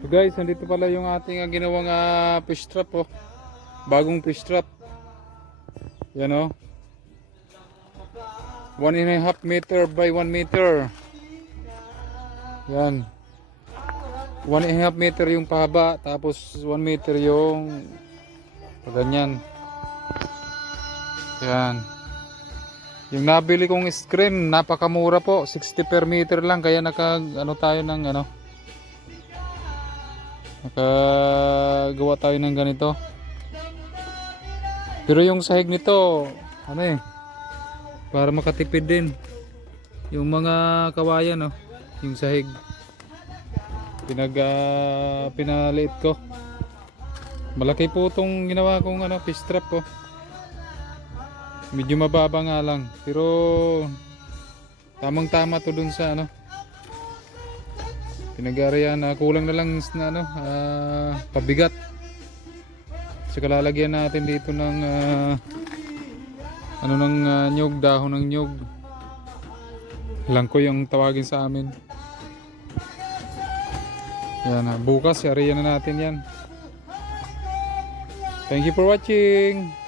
So guys, nandito pala yung ating ah, ginawang ah, fish trap oh. Bagong fish trap. Yan oh. One and a half meter by one meter. Yan. One and a half meter yung pahaba, tapos one meter yung ganyan. Yan. Yung nabili kong screen, napakamura po. 60 per meter lang, kaya naka, ano tayo ng ano, nakagawa tayo ng ganito. Pero yung sahig nito ano eh para makatipid din. Yung mga kawayan oh yung sahig. Pinag ah, pinaliit ko. Malaki po itong ginawa kong ano fish trap oh. Medyo mababa nga lang pero tamang tama to dun sa ano pinag-aarayan na kulang na lang na ano, ah, pabigat. Saka lalagyan natin dito ng ah, ano ng ah, nyug, dahon ng nyug. Langko yung tawagin sa amin. Yan, ah, bukas ariyan na natin yan. Thank you for watching.